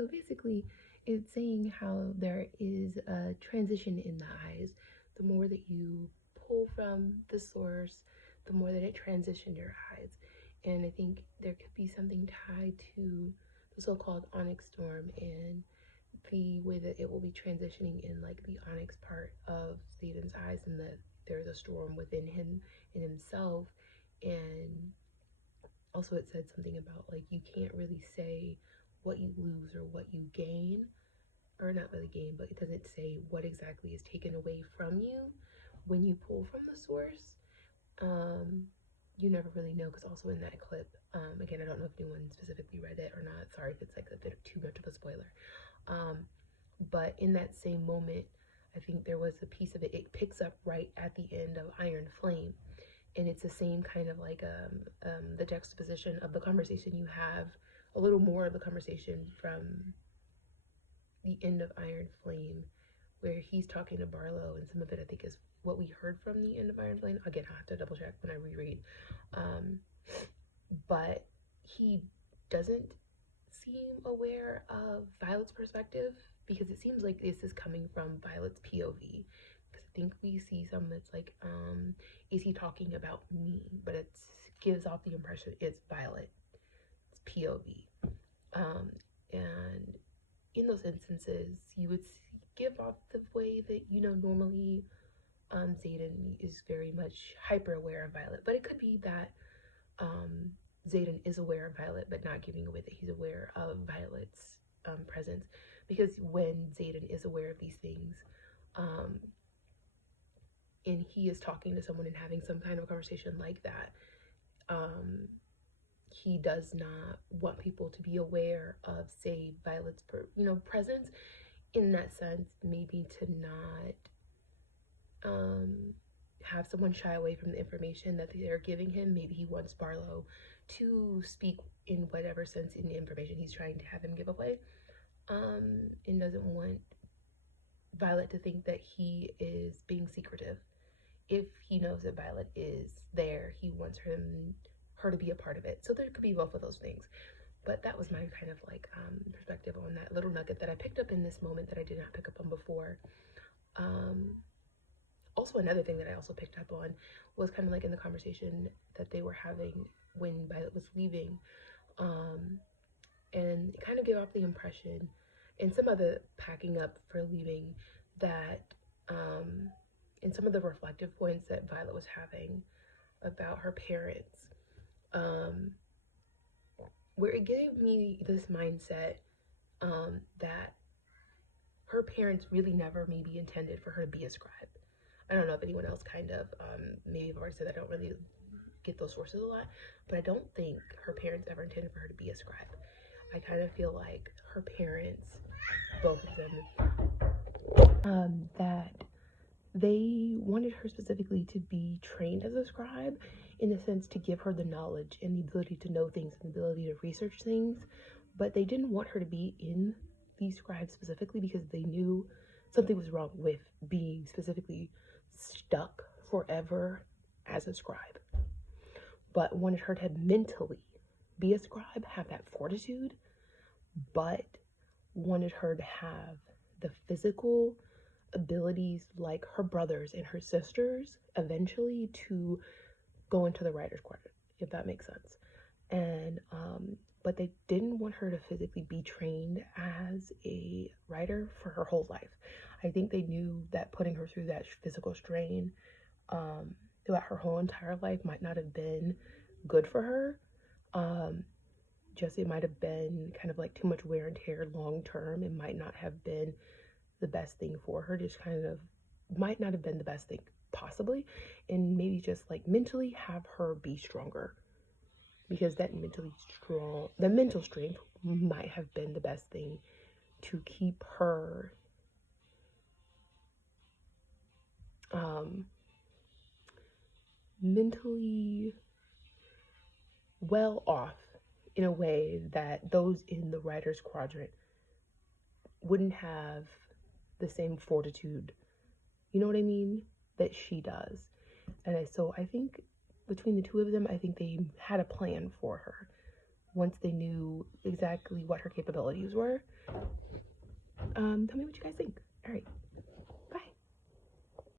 So basically, it's saying how there is a transition in the eyes. The more that you pull from the source, the more that it transitions your eyes. And I think there could be something tied to the so-called onyx storm and the way that it will be transitioning in like the onyx part of Satan's eyes, and that there's a storm within him in himself. And also it said something about like you can't really say what you lose or what you gain, or not really gain, but it doesn't say what exactly is taken away from you when you pull from the source. um you never really know, because also in that clip, again, I don't know if anyone specifically read it or not, sorry if it's like a bit too much of a spoiler. um but in that same moment, I think there was a piece of it, it picks up right at the end of Iron Flame, and it's the same kind of like the juxtaposition of the conversation you have, a little more of the conversation from the end of Iron Flame, where he's talking to Barlow, and some of it I think is what we heard from the end of Iron Flame. Again, I have to double check when I reread. Um, but he doesn't seem aware of Violet's perspective, because it seems like this is coming from Violet's POV. Because I think we see some that's like, is he talking about me? But it gives off the impression it's Violet's POV. And in those instances, you would give off the way that, normally Xaden is very much hyper aware of Violet. But it could be that Xaden is aware of Violet, but not giving away that he's aware of Violet's presence. Because when Xaden is aware of these things, um, and he is talking to someone and having some kind of conversation like that, he does not want people to be aware of, say, Violet's presence. In that sense, maybe to not have someone shy away from the information that they're giving him. Maybe he wants Barlow to speak in whatever sense in the information he's trying to have him give away, and doesn't want Violet to think that he is being secretive. If he knows that Violet is there, he wants her to be a part of it. So there could be both of those things. But that was my kind of like perspective on that little nugget that I picked up in this moment that I did not pick up on before. Also, another thing that I also picked up on was kind of like in the conversation that they were having when Violet was leaving, and it kind of gave off the impression, in some of the packing up for leaving, that in some of the reflective points that Violet was having about her parents, where it gave me this mindset that her parents really never maybe intended for her to be a scribe. I don't know if anyone else kind of, maybe I've already said that I don't really get those sources a lot, but I don't think her parents ever intended for her to be a scribe. I kind of feel like her parents, both of them, that they wanted her specifically to be trained as a scribe, in a sense to give her the knowledge and the ability to know things and the ability to research things, but they didn't want her to be in the scribe specifically because they knew something was wrong with being specifically stuck forever as a scribe, but wanted her to mentally be a scribe, have that fortitude, but wanted her to have the physical abilities like her brothers and her sisters eventually to go into the writer's quadrant, if that makes sense. And but they didn't want her to physically be trained as a writer for her whole life. I think they knew that putting her through that physical strain throughout her whole entire life might not have been good for her. Just it might have been kind of like too much wear and tear long term. It might not have been the best thing for her, just kind of might not have been the best thing possibly, and maybe just like mentally have her be stronger, because that the mental strength might have been the best thing to keep her mentally well off, in a way that those in the writer's quadrant wouldn't have the same fortitude, you know what I mean, that she does. And so I think between the two of them, I think they had a plan for her. once they knew exactly what her capabilities were. Tell me what you guys think. All right.